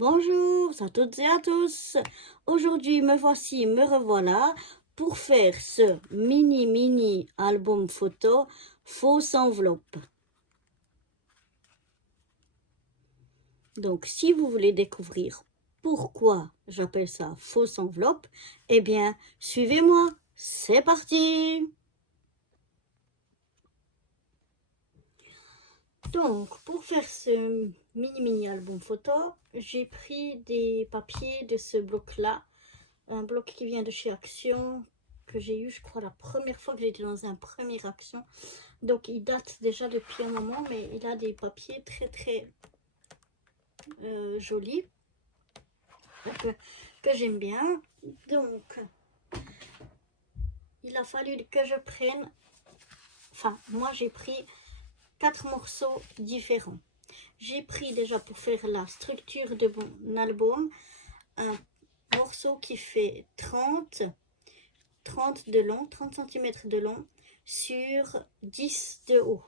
Bonjour à toutes et à tous. Aujourd'hui, me revoilà pour faire ce mini album photo fausse enveloppe. Donc, si vous voulez découvrir pourquoi j'appelle ça fausse enveloppe, eh bien, suivez-moi. C'est parti! Donc, pour faire ce mini album photo, j'ai pris des papiers de ce bloc-là. Un bloc qui vient de chez Action, que j'ai eu, je crois, la première fois que j'étais dans un premier Action. Donc, il date déjà depuis un moment, mais il a des papiers très jolis, que j'aime bien. Donc, il a fallu que je prenne... Enfin, moi, j'ai pris 4 morceaux différents. J'ai pris déjà pour faire la structure de mon album un morceau qui fait 30 de long, 30 cm de long sur 10 de haut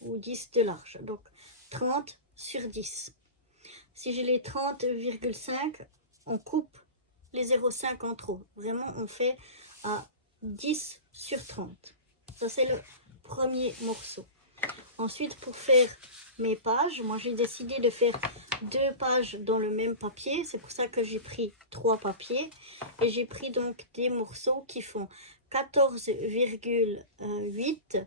ou 10 de large. Donc 30 sur 10. Si j'ai les 30,5, on coupe les 0,5 en trop. Vraiment, on fait à 10 sur 30. Ça, c'est le premier morceau. Ensuite, pour faire mes pages, moi j'ai décidé de faire 2 pages dans le même papier. C'est pour ça que j'ai pris 3 papiers. Et j'ai pris donc des morceaux qui font 14,8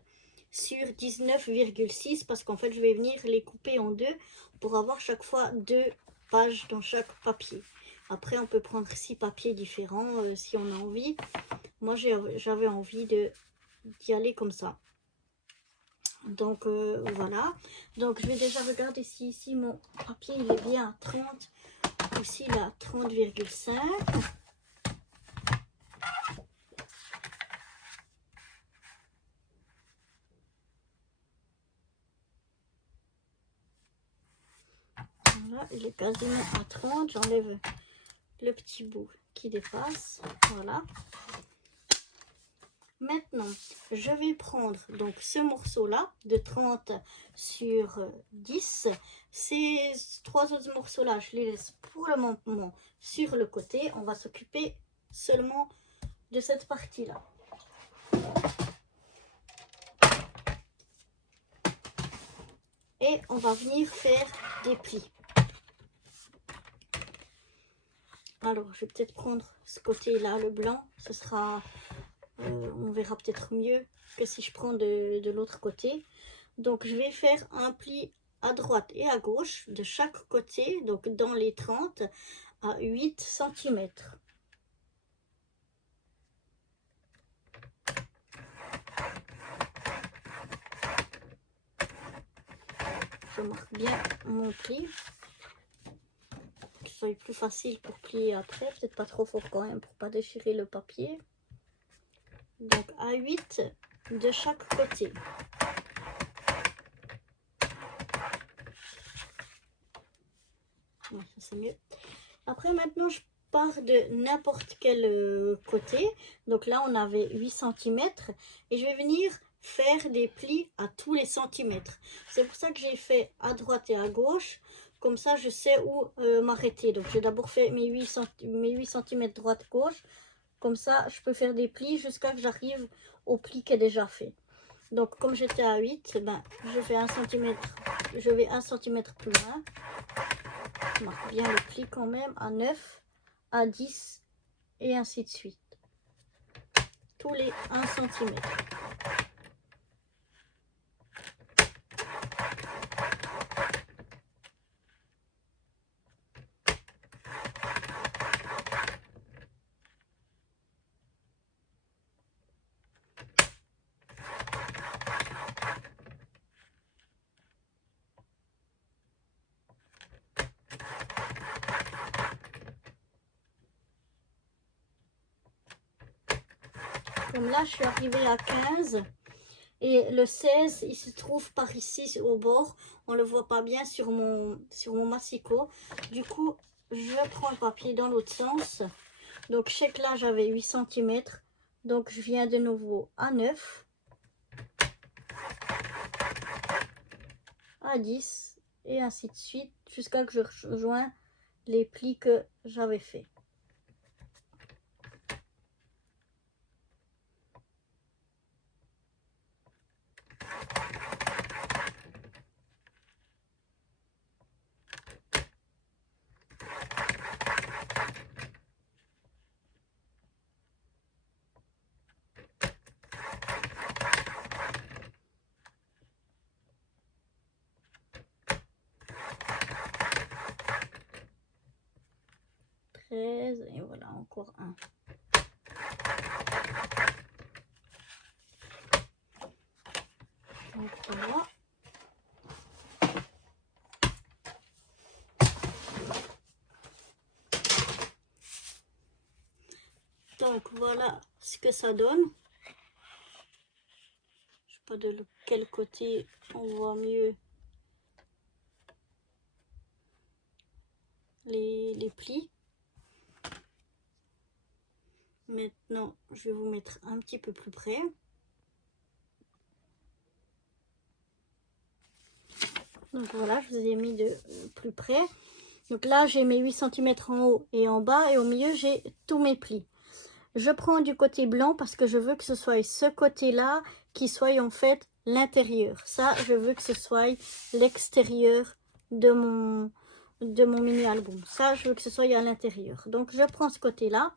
sur 19,6 parce qu'en fait je vais venir les couper en deux pour avoir chaque fois 2 pages dans chaque papier. Après on peut prendre 6 papiers différents si on a envie. Moi j'avais envie d'y aller comme ça. Donc voilà, donc je vais déjà regarder si ici mon papier il est bien à 30, ici il est à 30,5. Voilà, il est quasiment à 30, j'enlève le petit bout qui dépasse, voilà. Maintenant, je vais prendre donc ce morceau-là de 30 sur 10. Ces 3 autres morceaux-là, je les laisse pour le moment sur le côté. On va s'occuper seulement de cette partie-là. Et on va venir faire des plis. Alors, je vais peut-être prendre ce côté-là, le blanc. Ce sera... on verra peut-être mieux que si je prends de l'autre côté. Donc je vais faire un pli à droite et à gauche de chaque côté, donc dans les 30 à 8 cm. Je marque bien mon pli, que ce soit plus facile pour plier après, peut-être pas trop fort quand même pour pas déchirer le papier. Donc à 8 de chaque côté. Ouais, ça c'est mieux. Après maintenant je pars de n'importe quel côté. Donc là on avait 8 cm et je vais venir faire des plis à tous les centimètres. C'est pour ça que j'ai fait à droite et à gauche. Comme ça je sais où m'arrêter. Donc j'ai d'abord fait mes 8 cm droite-gauche. Comme ça je peux faire des plis jusqu'à que j'arrive au pli qui est déjà fait. Donc comme j'étais à 8, ben, je fais 1 cm, je vais 1 cm plus loin. Je marque bien le pli quand même à 9, à 10 et ainsi de suite. Tous les 1 cm. Comme là, je suis arrivée à 15 et le 16, il se trouve par ici au bord. On ne le voit pas bien sur mon massicot. Du coup, je prends le papier dans l'autre sens. Donc, je sais que là, j'avais 8 cm. Donc, je viens de nouveau à 9, à 10 et ainsi de suite jusqu'à que je rejoins les plis que j'avais fait. Et voilà, encore un. Donc voilà. Donc voilà ce que ça donne. Je sais pas de quel côté on voit mieux les plis. Maintenant, je vais vous mettre un petit peu plus près. Donc voilà, je vous ai mis de plus près. Donc là, j'ai mes 8 cm en haut et en bas. Et au milieu, j'ai tous mes plis. Je prends du côté blanc parce que je veux que ce soit ce côté-là qui soit en fait l'intérieur. Ça, je veux que ce soit l'extérieur de mon mini-album. Ça, je veux que ce soit à l'intérieur. Donc, je prends ce côté-là.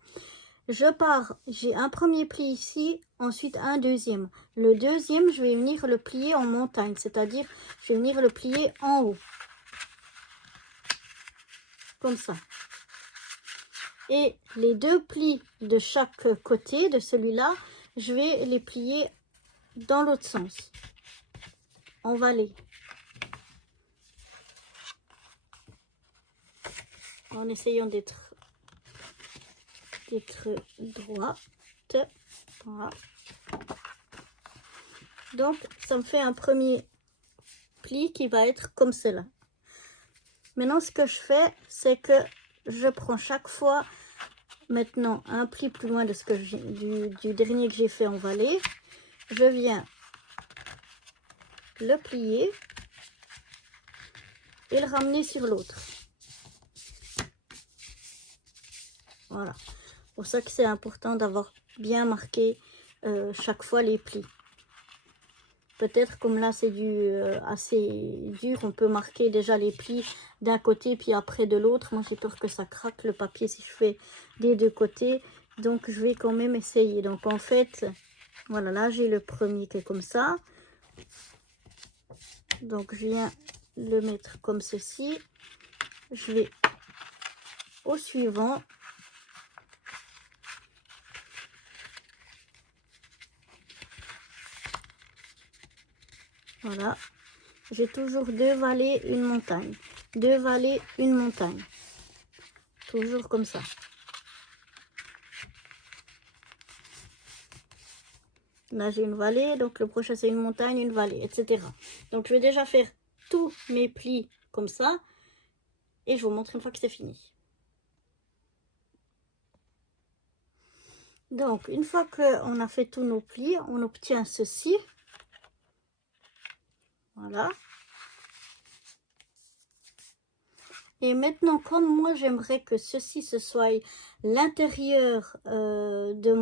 Je pars, j'ai un premier pli ici, ensuite un deuxième. Le deuxième, je vais venir le plier en montagne, c'est-à-dire, je vais venir le plier en haut. Comme ça. Et les deux plis de chaque côté de celui-là, je vais les plier dans l'autre sens. En valet. En essayant d'être droite. Voilà. Donc, ça me fait un premier pli qui va être comme cela. Maintenant, ce que je fais, c'est que je prends chaque fois maintenant un pli plus loin de ce que du dernier que j'ai fait en valet. Je viens le plier et le ramener sur l'autre. Voilà. C'est pour ça que c'est important d'avoir bien marqué chaque fois les plis. Peut-être comme là c'est assez dur, on peut marquer déjà les plis d'un côté puis après de l'autre. Moi j'ai peur que ça craque le papier si je fais des deux côtés. Donc je vais quand même essayer. Donc en fait, voilà, là j'ai le premier qui est comme ça. Donc je viens le mettre comme ceci. Je vais au suivant. Voilà. J'ai toujours deux vallées, une montagne. Deux vallées, une montagne. Toujours comme ça. Là, j'ai une vallée. Donc, le prochain, c'est une montagne, une vallée, etc. Donc, je vais déjà faire tous mes plis comme ça. Et je vous montre une fois que c'est fini. Donc, une fois qu'on a fait tous nos plis, on obtient ceci. Voilà. Et maintenant, comme moi, j'aimerais que ceci, ce soit l'intérieur de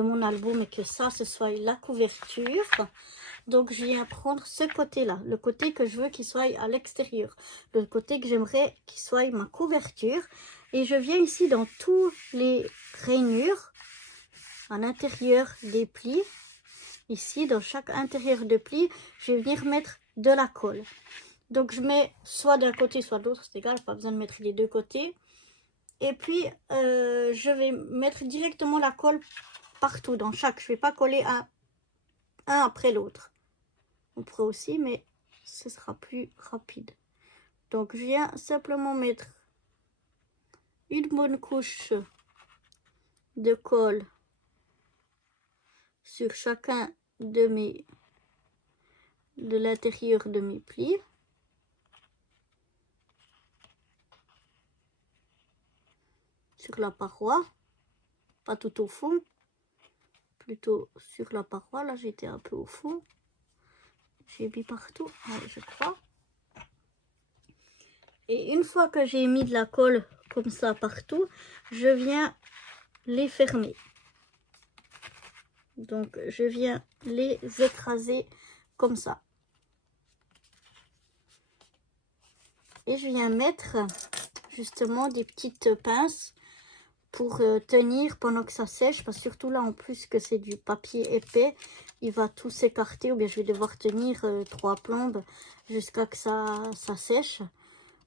mon album et que ça, ce soit la couverture. Donc, je viens prendre ce côté-là, le côté que je veux qu'il soit à l'extérieur, le côté que j'aimerais qu'il soit ma couverture. Et je viens ici dans tous les rainures, à l'intérieur des plis. Ici, dans chaque intérieur de pli, je vais venir mettre de la colle. Donc, je mets soit d'un côté, soit de l'autre, c'est égal, pas besoin de mettre les deux côtés. Et puis, je vais mettre directement la colle partout, dans chaque. Je ne vais pas coller un après l'autre. On pourrait aussi, mais ce sera plus rapide. Donc, je viens simplement mettre une bonne couche de colle sur chacun de l'intérieur de mes plis. Sur la paroi, pas tout au fond, plutôt sur la paroi. Là, j'étais un peu au fond. J'ai mis partout, ouais, je crois. Et une fois que j'ai mis de la colle comme ça partout, je viens les fermer. Donc je viens les écraser comme ça. Et je viens mettre justement des petites pinces pour tenir pendant que ça sèche, parce que surtout là en plus que c'est du papier épais, il va tout s'écarter, ou bien je vais devoir tenir 3 plombes jusqu'à que ça sèche.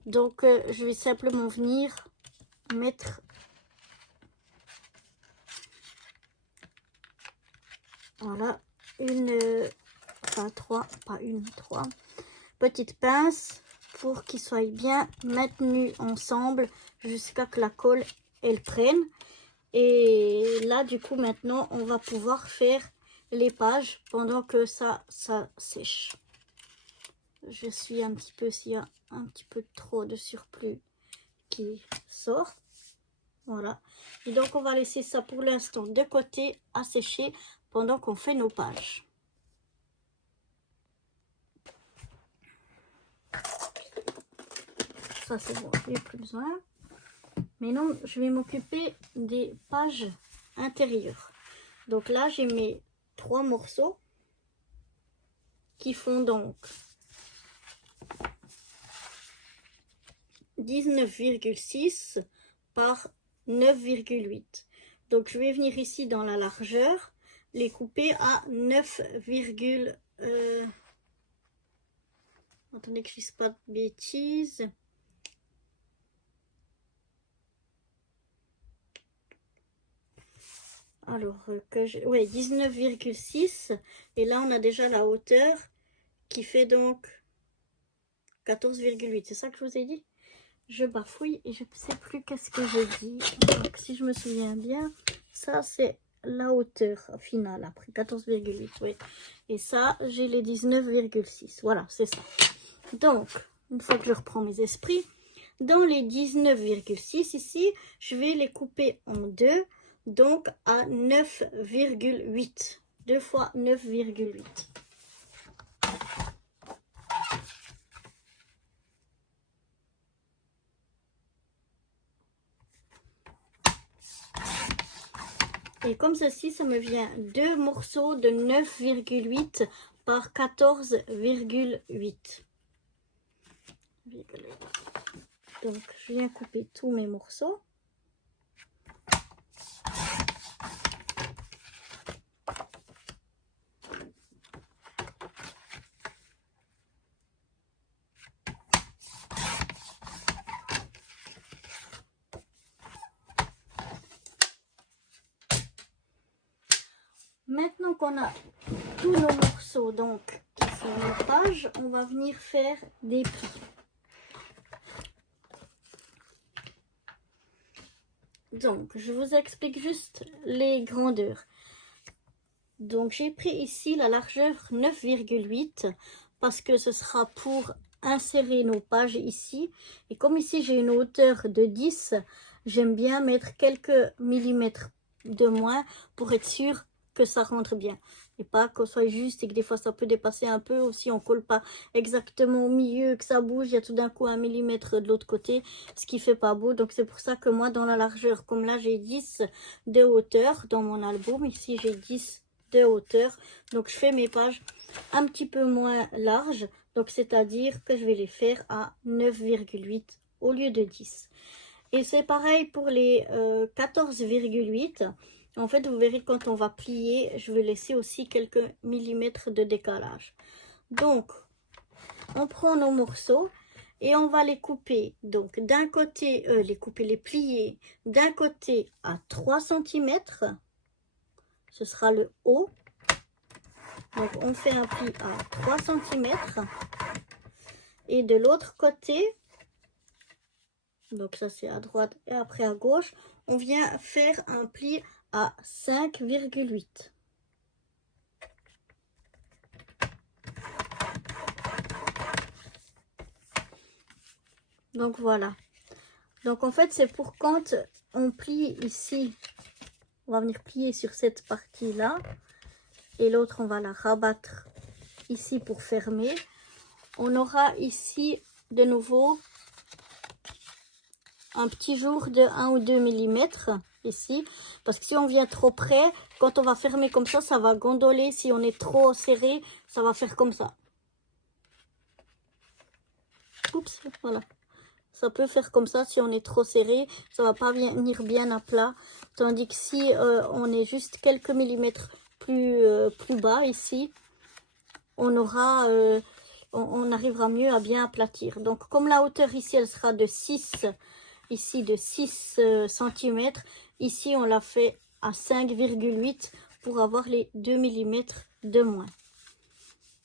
Donc je vais simplement venir mettre voilà trois petites pinces pour qu'ils soient bien maintenus ensemble jusqu'à que la colle elle prenne. Et là du coup maintenant on va pouvoir faire les pages pendant que ça sèche. Je suis un petit peu, s'il y a un petit peu trop de surplus qui sort, voilà. Et donc on va laisser ça pour l'instant de côté à sécher pendant qu'on fait nos pages. Ça c'est bon, il n'y a plus besoin. Maintenant, je vais m'occuper des pages intérieures. Donc là, j'ai mes 3 morceaux qui font donc 19,6 par 9,8. Donc, je vais venir ici dans la largeur, les couper à 9, attendez que je ne dise pas de bêtises. Alors, ouais, 19,6. Et là, on a déjà la hauteur qui fait donc 14,8. C'est ça que je vous ai dit? Je bafouille et je ne sais plus qu'est-ce que j'ai dit. Donc, si je me souviens bien, ça, c'est la hauteur finale après 14,8. Oui. Et ça, j'ai les 19,6. Voilà, c'est ça. Donc, une fois que je reprends mes esprits, dans les 19,6 ici, je vais les couper en deux. Donc à 9,8. 2 fois 9,8. Et comme ceci, ça me vient 2 morceaux de 9,8 par 14,8. Donc, je viens couper tous mes morceaux. Maintenant qu'on a tous nos morceaux donc qui sont nos pages, on va venir faire des plis. Donc, je vous explique juste les grandeurs. Donc, j'ai pris ici la largeur 9,8 parce que ce sera pour insérer nos pages ici. Et comme ici, j'ai une hauteur de 10, j'aime bien mettre quelques millimètres de moins pour être sûr que ça rentre bien. Et pas qu'on soit juste et que des fois, ça peut dépasser un peu. Ou si on ne colle pas exactement au milieu, que ça bouge, il y a tout d'un coup 1 millimètre de l'autre côté, ce qui fait pas beau. Donc, c'est pour ça que moi, dans la largeur, comme là, j'ai 10 de hauteur dans mon album. Ici, j'ai 10 de hauteur. Donc, je fais mes pages un petit peu moins larges. Donc, c'est-à-dire que je vais les faire à 9,8 au lieu de 10. Et c'est pareil pour les 14,8. En fait, vous verrez quand on va plier, je vais laisser aussi quelques millimètres de décalage. Donc, on prend nos morceaux et on va les couper. Donc, d'un côté, les plier d'un côté à 3 cm. Ce sera le haut. Donc, on fait un pli à 3 cm. Et de l'autre côté, donc ça c'est à droite et après à gauche, on vient faire un pli à 5,8. Donc voilà. Donc en fait c'est pour quand on plie ici, on va venir plier sur cette partie là. Et l'autre on va la rabattre ici pour fermer. On aura ici de nouveau un petit jour de 1 ou 2 millimètres ici. Parce que si on vient trop près, quand on va fermer comme ça va gondoler. Si on est trop serré, ça va faire comme ça. Oups, voilà. Ça peut faire comme ça si on est trop serré. Ça va pas venir bien à plat. Tandis que si on est juste quelques millimètres plus bas ici, on aura... on arrivera mieux à bien aplatir. Donc, comme la hauteur ici, elle sera de 6, ici de 6 cm, ici, on l'a fait à 5,8 pour avoir les 2 mm de moins.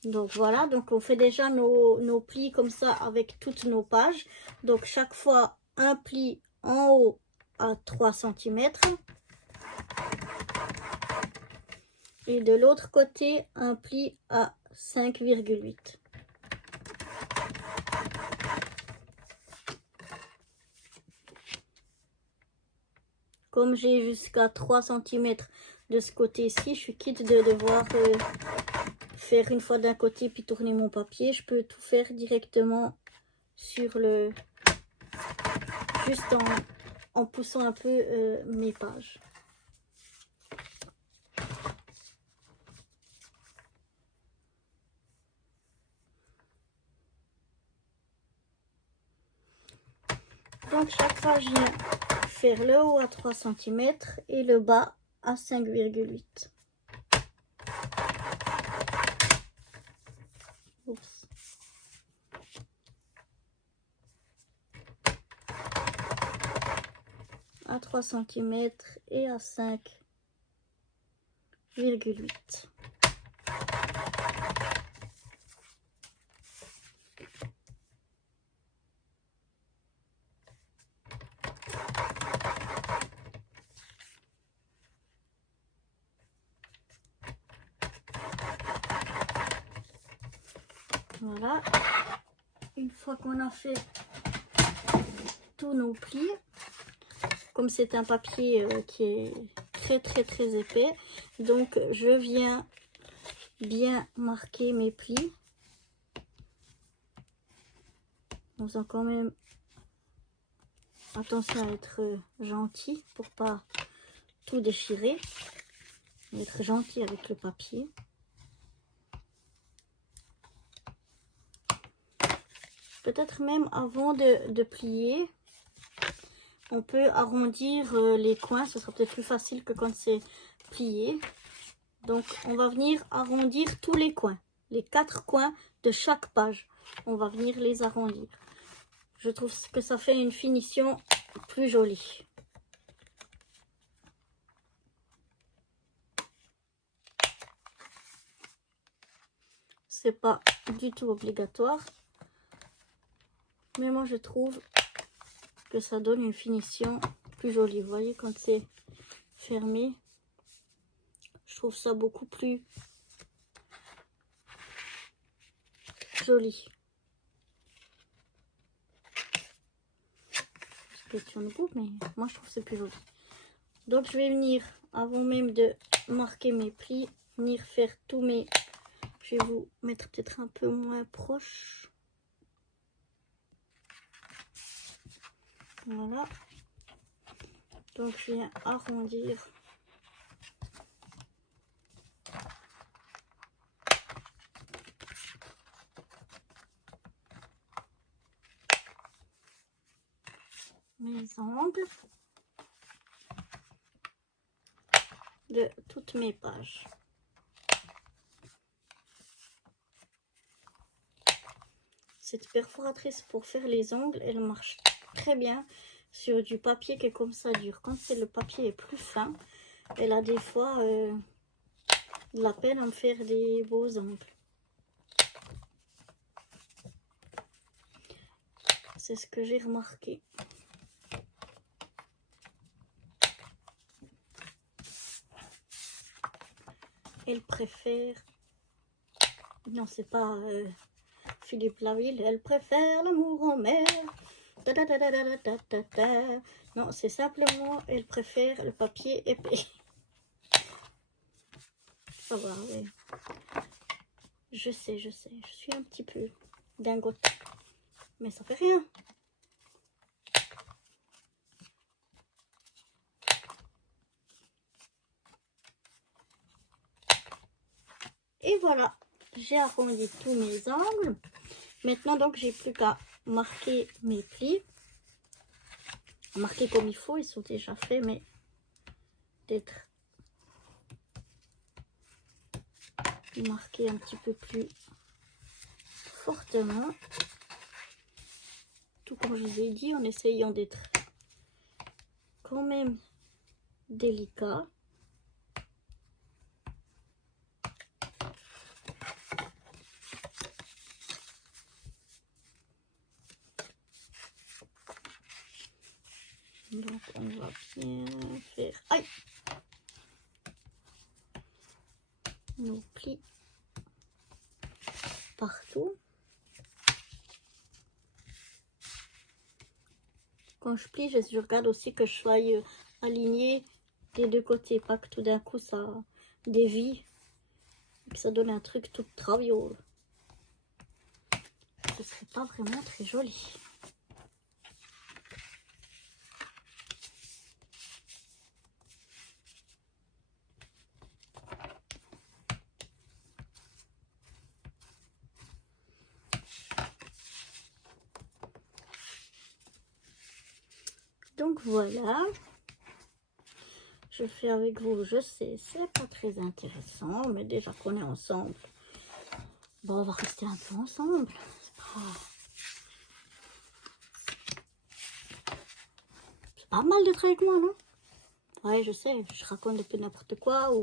Donc, voilà. Donc, on fait déjà nos plis comme ça avec toutes nos pages. Donc, chaque fois, un pli en haut à 3 cm. Et de l'autre côté, un pli à 5,8. Comme j'ai jusqu'à 3 cm de ce côté-ci, je suis quitte de devoir faire une fois d'un côté puis tourner mon papier. Je peux tout faire directement sur le... juste en poussant un peu mes pages. Donc chaque fois, je viens faire le haut à 3 cm et le bas à 5,8. Oups. À 3 cm et à 5,8. Voilà. Une fois qu'on a fait tous nos plis, comme c'est un papier qui est très épais, donc je viens bien marquer mes plis en faisant quand même attention à être gentil pour pas tout déchirer, être gentil avec le papier. Peut-être même avant de plier, on peut arrondir les coins, ce sera peut-être plus facile que quand c'est plié. Donc on va venir arrondir tous les coins, les 4 coins de chaque page. On va venir les arrondir. Je trouve que ça fait une finition plus jolie. C'est pas du tout obligatoire, mais moi je trouve que ça donne une finition plus jolie. Vous voyez, quand c'est fermé, je trouve ça beaucoup plus joli. C'est question de goût, mais moi je trouve que c'est plus joli. Donc je vais venir, avant même de marquer mes plis, venir faire tous mes... Je vais vous mettre peut-être un peu moins proche. Voilà. Donc je viens arrondir mes angles de toutes mes pages. Cette perforatrice pour faire les ongles, elle marche très bien sur du papier qui est comme ça dur. Quand le papier est plus fin, elle a des fois de la peine à me faire des beaux ongles. C'est ce que j'ai remarqué. Elle préfère... Non, c'est pas Philippe Laville. Elle préfère l'amour en mer. Non, c'est simplement, elle préfère le papier épais. Ça va, oui. Je sais, je suis un petit peu dingote. Mais ça fait rien. Et voilà, j'ai arrondi tous mes angles. Maintenant, donc, j'ai plus qu'à marquer mes plis. Marquer comme il faut, ils sont déjà faits, mais d'être marqués un petit peu plus fortement. Tout comme je vous ai dit, en essayant d'être quand même délicat. Donc on va bien faire nos plis partout. Quand je plie, je regarde aussi que je sois aligné des deux côtés, pas que tout d'un coup ça dévie, que ça donne un truc tout travio. Ce serait pas vraiment très joli. Donc voilà, je fais avec vous, je sais, c'est pas très intéressant, mais déjà qu'on est ensemble, bon, on va rester un peu ensemble. C'est pas mal d'être avec moi, non? Ouais, je sais, je raconte un peu n'importe quoi, ou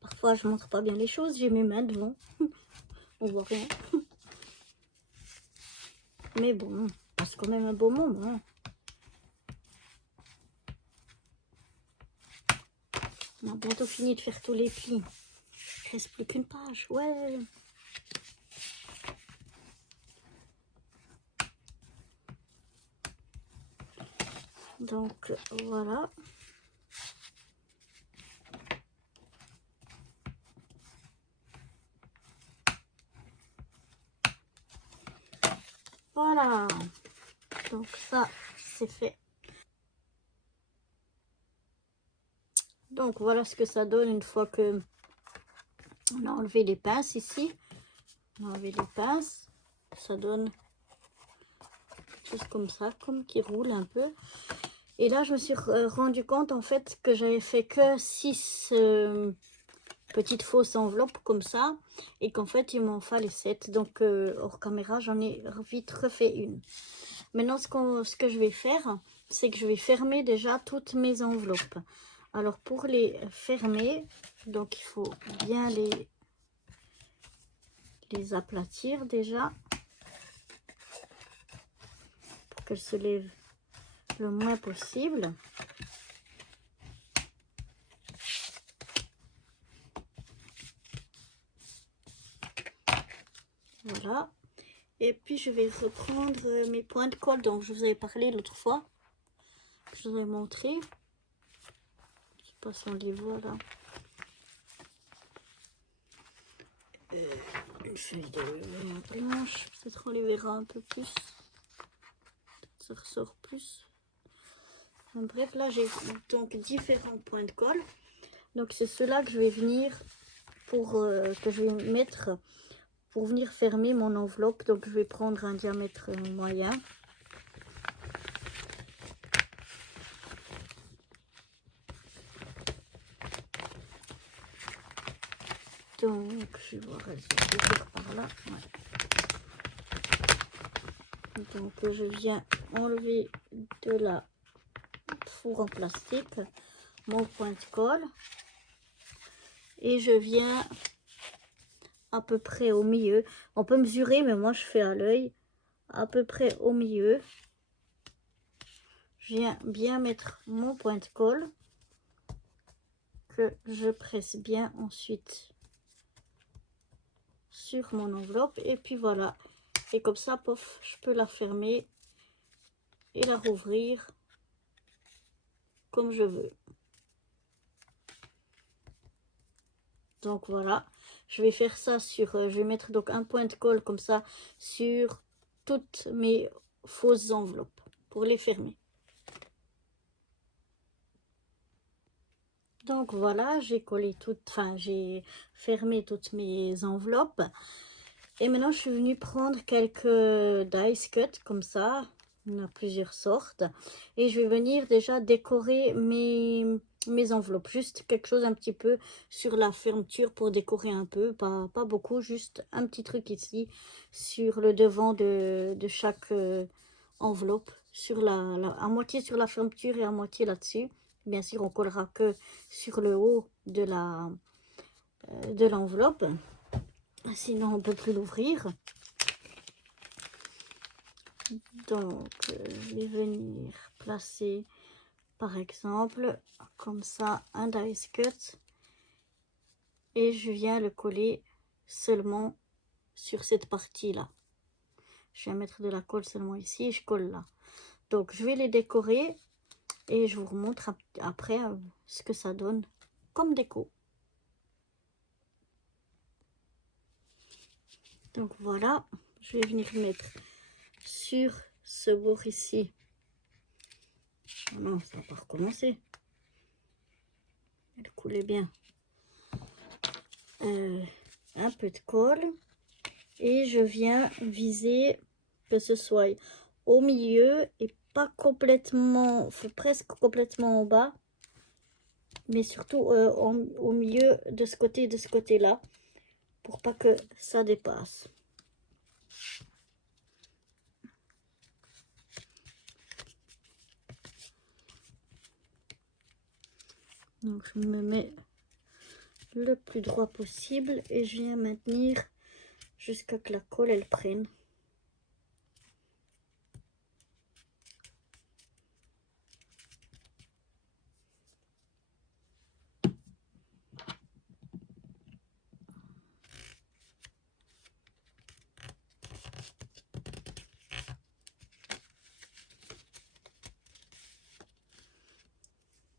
parfois je montre pas bien les choses, j'ai mes mains devant, on voit rien. Mais bon, on passe quand même un beau moment. On a bientôt fini de faire tous les plis. Il reste plus qu'une page, ouais. Donc voilà. Voilà. Donc ça, c'est fait. Donc voilà ce que ça donne une fois que on a enlevé les pinces ici. On a enlevé les pinces. Ça donne quelque chose comme ça, comme qui roule un peu. Et là, je me suis rendu compte en fait que j'avais fait que 6 petites fausses enveloppes comme ça. Et qu'en fait, il m'en fallait 7. Donc hors caméra, j'en ai vite refait une. Maintenant, ce que je vais faire, c'est que je vais fermer déjà toutes mes enveloppes. Alors, pour les fermer, donc il faut bien les aplatir déjà. Pour qu'elles se lèvent le moins possible. Voilà. Et puis, je vais reprendre mes points de colle dont je vous avais parlé l'autre fois. Je vous ai montré. Je sais pas si on les voit là. Une feuille de blanche. Peut-être on les verra un peu plus. Ça ressort plus. Enfin, bref, là, j'ai donc différents points de colle. Donc, c'est ceux-là que je vais venir pour que je vais mettre pour venir fermer mon enveloppe. Donc, je vais prendre un diamètre moyen. Donc, je vais voir, elle se faire par là. Ouais. Donc, je viens enlever de la four en plastique mon point de colle. Et je viens à peu près au milieu. On peut mesurer, mais moi, je fais à l'œil. À peu près au milieu. Je viens bien mettre mon point de colle. Que je presse bien ensuite sur mon enveloppe. Et puis voilà. Et comme ça, pof, je peux la fermer et la rouvrir comme je veux. Donc voilà, je vais faire ça sur, je vais mettre donc un point de colle comme ça sur toutes mes fausses enveloppes pour les fermer. Donc voilà, j'ai collé enfin j'ai fermé toutes mes enveloppes. Et maintenant je suis venue prendre quelques dice cut comme ça. On a plusieurs sortes. Et je vais venir déjà décorer mes enveloppes. Juste quelque chose un petit peu sur la fermeture pour décorer un peu. Pas beaucoup, juste un petit truc ici sur le devant de chaque enveloppe. À moitié sur la fermeture et à moitié là-dessus. Bien sûr, on collera que sur le haut de l'enveloppe. Sinon, on ne peut plus l'ouvrir. Donc, je vais venir placer, par exemple, comme ça, un dice cut. Et je viens le coller seulement sur cette partie-là. Je vais mettre de la colle seulement ici et je colle là. Donc, je vais les décorer et je vous remontre après ce que ça donne comme déco. Donc voilà, je vais venir mettre sur ce bord ici. Oh non, ça va pas recommencer. Elle coulait bien. Un peu de colle. Et je viens viser que ce soit au milieu et pas complètement, presque complètement en bas. Mais surtout au milieu de ce côté et de ce côté-là. Pour pas que ça dépasse. Donc je me mets le plus droit possible et je viens maintenir jusqu'à que la colle elle prenne.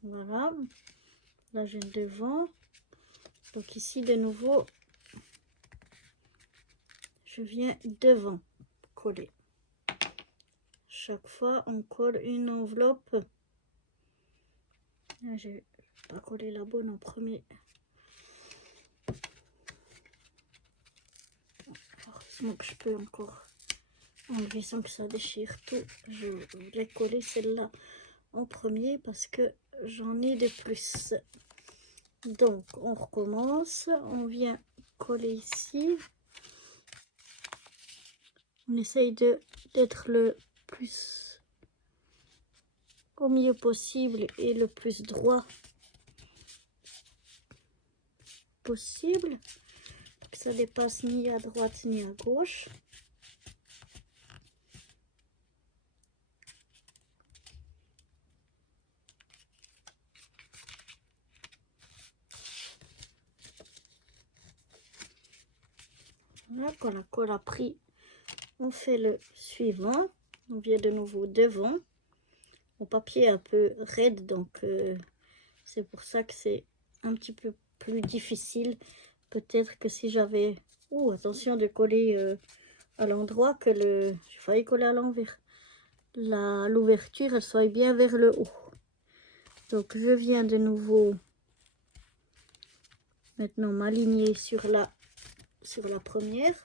Voilà, là j'ai le devant. Donc ici de nouveau, je viens devant coller. Chaque fois, on colle une enveloppe. Je vais pas coller la bonne en premier. Heureusement que je peux encore enlever sans que ça déchire tout. Je voulais coller celle-là en premier parce que j'en ai de plus. Donc, on recommence. On vient coller ici. On essaye d'être le plus au milieu possible et le plus droit possible. Que ça dépasse ni à droite ni à gauche. Là, quand la colle a pris, on fait le suivant. On vient de nouveau devant. Mon papier est un peu raide, donc c'est pour ça que c'est un petit peu plus difficile. Peut-être que si j'avais... Oh, attention de coller à l'endroit que le... J'ai failli coller à l'envers. L'ouverture, elle soit bien vers le haut. Donc, je viens de nouveau maintenant m'aligner sur la première.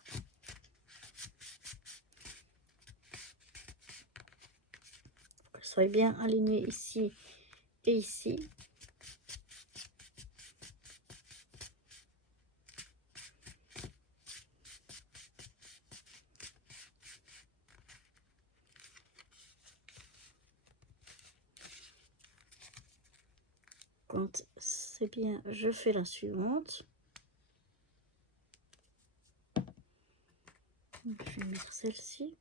Qu'elle soit bien alignée ici et ici. Quand c'est bien, je fais la suivante. Donc, je vais mettre celle-ci.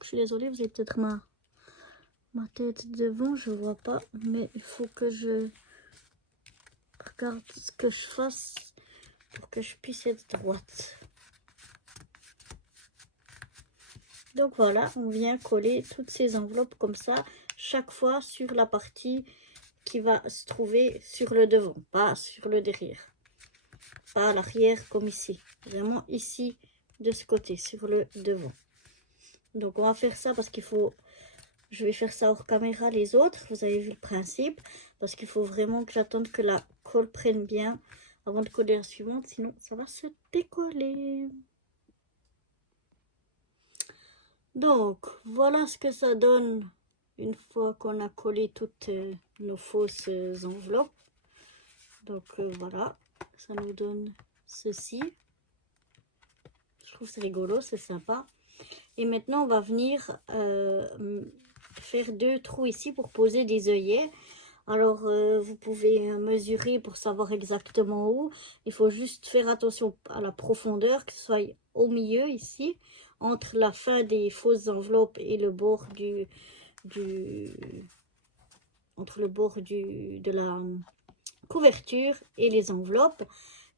Je suis désolée, vous avez peut-être ma tête devant, je vois pas, mais il faut que je regarde ce que je fasse pour que je puisse être droite. Donc voilà, on vient coller toutes ces enveloppes comme ça, chaque fois sur la partie qui va se trouver sur le devant, pas sur le derrière, pas à l'arrière comme ici, vraiment ici de ce côté, sur le devant. Donc on va faire ça parce qu'il faut, Je vais faire ça hors caméra les autres. Vous avez vu le principe. Parce qu'il faut vraiment que j'attende que la colle prenne bien avant de coller la suivante. Sinon, ça va se décoller. Donc, voilà ce que ça donne une fois qu'on a collé toutes nos fausses enveloppes. Donc, voilà. Ça nous donne ceci. Je trouve c'est rigolo, c'est sympa. Et maintenant, on va venir faire 2 trous ici pour poser des œillets. Alors, vous pouvez mesurer pour savoir exactement où. Il faut juste faire attention à la profondeur, que ce soit au milieu ici, entre la fin des fausses enveloppes et le bord entre le bord de la couverture et les enveloppes.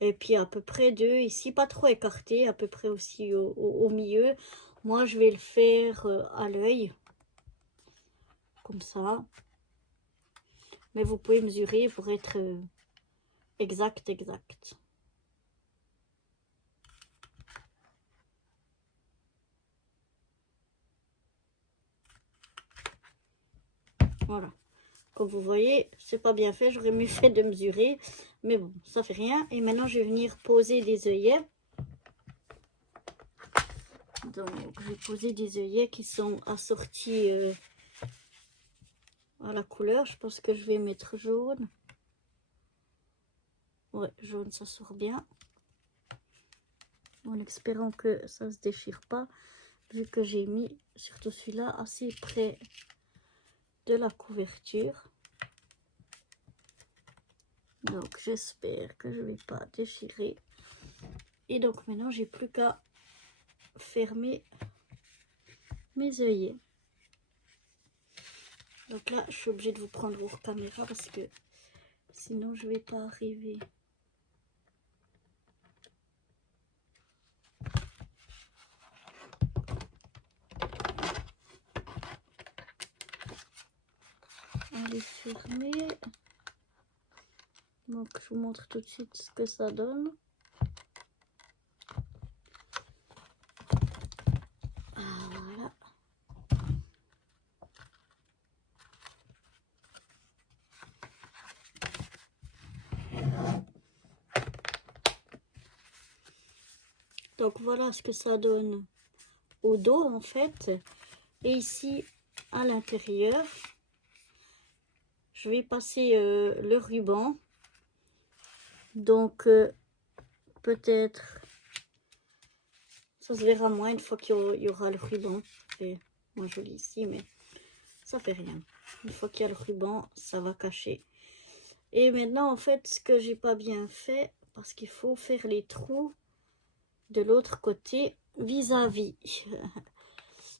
Et puis à peu près 2 ici, pas trop écarté, à peu près aussi au milieu. Moi, je vais le faire à l'œil, comme ça. Mais vous pouvez mesurer pour être exact. Voilà. Comme vous voyez, c'est pas bien fait. J'aurais mieux fait de mesurer. Mais bon, ça fait rien. Et maintenant, je vais venir poser des œillets. Donc, je vais poser des œillets qui sont assortis à la couleur. Je pense que je vais mettre jaune. Ouais, jaune, ça sort bien. En espérant que ça se déchire pas. Vu que j'ai mis, surtout celui-là, assez près de la couverture. Donc, j'espère que je ne vais pas déchirer. Et donc, maintenant, j'ai plus qu'à fermer mes œillets. Donc là, je suis obligée de vous prendre hors caméra parce que sinon, je ne vais pas arriver. À les fermer. Donc, je vous montre tout de suite ce que ça donne. Voilà. Donc, voilà ce que ça donne au dos, en fait. Et ici, à l'intérieur, je vais passer le ruban. Donc, peut-être, ça se verra moins une fois qu'il y aura le ruban. C'est moins joli ici, mais ça fait rien. Une fois qu'il y a le ruban, ça va cacher. Et maintenant, en fait, ce que j'ai pas bien fait, parce qu'il faut faire les trous de l'autre côté vis-à-vis.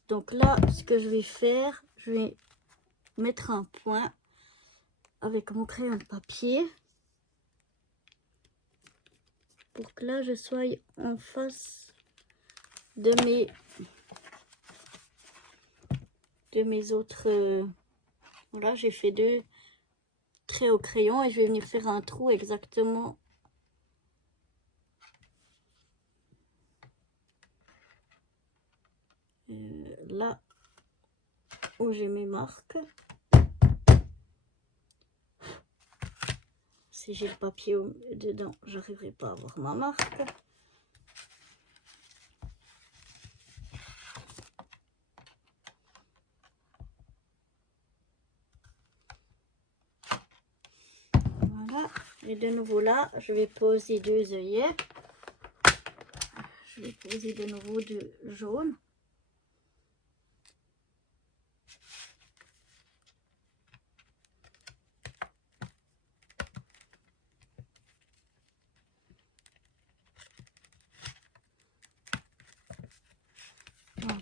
Donc là, ce que je vais faire, je vais mettre un point avec mon crayon de papier pour que là, je sois en face de mes autres... voilà, j'ai fait 2 traits au crayon et je vais venir faire un trou exactement là où j'ai mes marques. Si j'ai le papier dedans, j'arriverai pas à avoir ma marque. Voilà. Et de nouveau là, je vais poser 2 œillets. Je vais poser de nouveau de jaune.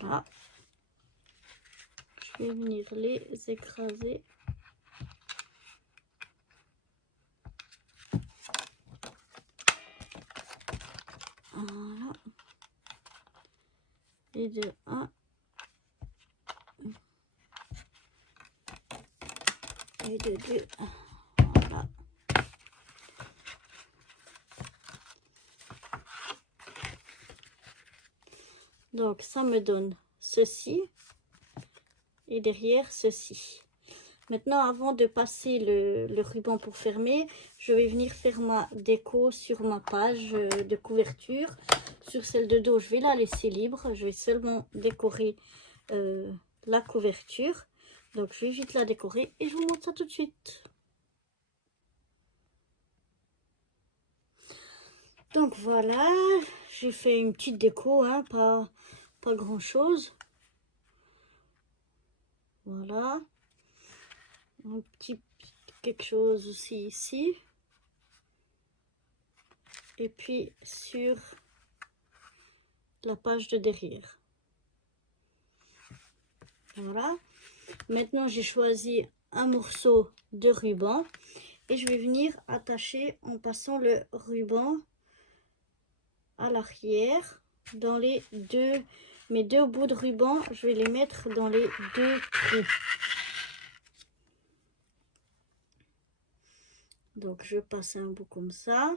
Voilà. Je vais venir les écraser. Voilà. Et de 1. Et de 2. Voilà. Donc, ça me donne ceci. et derrière ceci. Maintenant, avant de passer le ruban pour fermer, je vais venir faire ma déco sur ma page de couverture. Sur celle de dos, je vais la laisser libre. Je vais seulement décorer la couverture. Donc, je vais vite la décorer et je vous montre ça tout de suite. Donc, voilà. J'ai fait une petite déco, hein, pas grand-chose. Voilà. Un petit quelque chose aussi ici. Et puis sur la page de derrière. Voilà. Maintenant, j'ai choisi un morceau de ruban. Et je vais venir attacher en passant le ruban à l'arrière. Dans les mes deux bouts de ruban, je vais les mettre dans les deux trous. Donc, je passe un bout comme ça.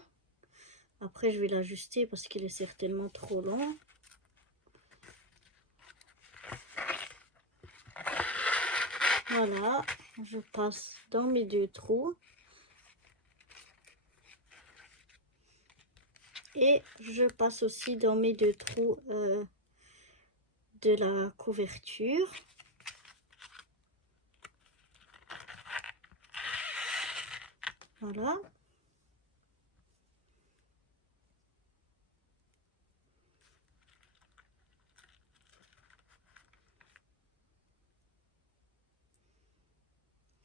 Après, je vais l'ajuster parce qu'il est certainement trop long. Voilà, je passe dans mes deux trous. Et je passe aussi dans mes deux trous de la couverture. Voilà.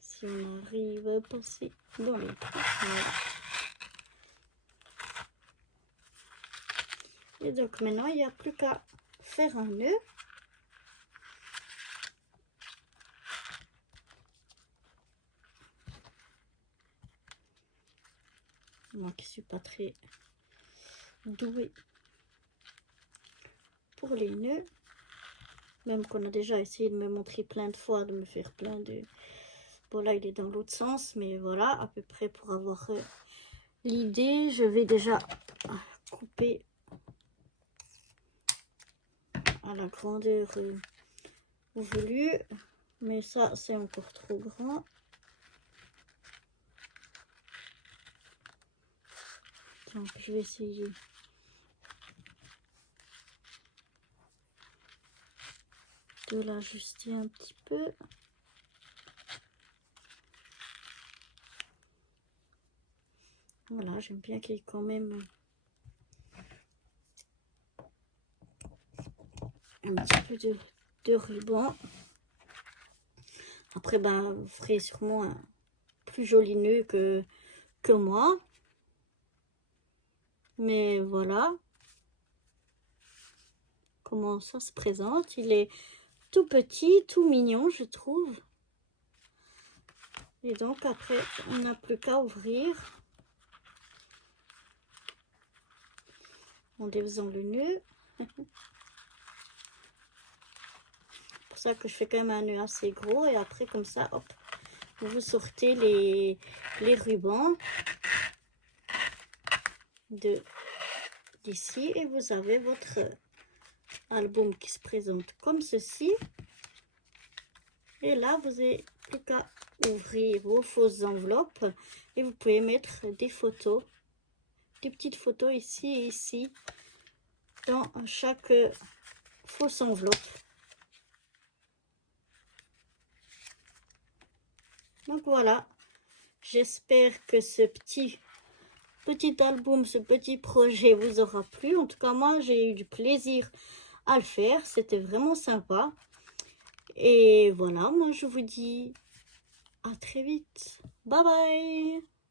Si on arrive à passer dans les trous. Voilà. Et donc maintenant, il n'y a plus qu'à faire un nœud. Moi qui suis pas très douée pour les nœuds. Même qu'on a déjà essayé de me montrer plein de fois, de me faire plein de... Bon là, il est dans l'autre sens, mais voilà, à peu près pour avoir l'idée. Je vais déjà couper à la grandeur voulue. Mais ça, c'est encore trop grand. Donc, je vais essayer de l'ajuster un petit peu. Voilà, j'aime bien qu'il y ait quand même un petit peu de ruban. Après, ben, vous ferez sûrement un plus joli nœud que moi. Mais voilà comment ça se présente. Il est tout petit, tout mignon, je trouve. Et donc, après, on n'a plus qu'à ouvrir en défaisant le nœud. C'est pour ça que je fais quand même un nœud assez gros. Et après, comme ça, hop, vous sortez les rubans d'ici. Et vous avez votre album qui se présente comme ceci. Et là, vous n'avez plus qu'à ouvrir vos fausses enveloppes. Et vous pouvez mettre des photos, des petites photos ici et ici, dans chaque fausse enveloppe. Donc voilà, j'espère que ce petit album, ce petit projet vous aura plu. En tout cas, moi, j'ai eu du plaisir à le faire. C'était vraiment sympa. Et voilà, moi, je vous dis à très vite. Bye bye!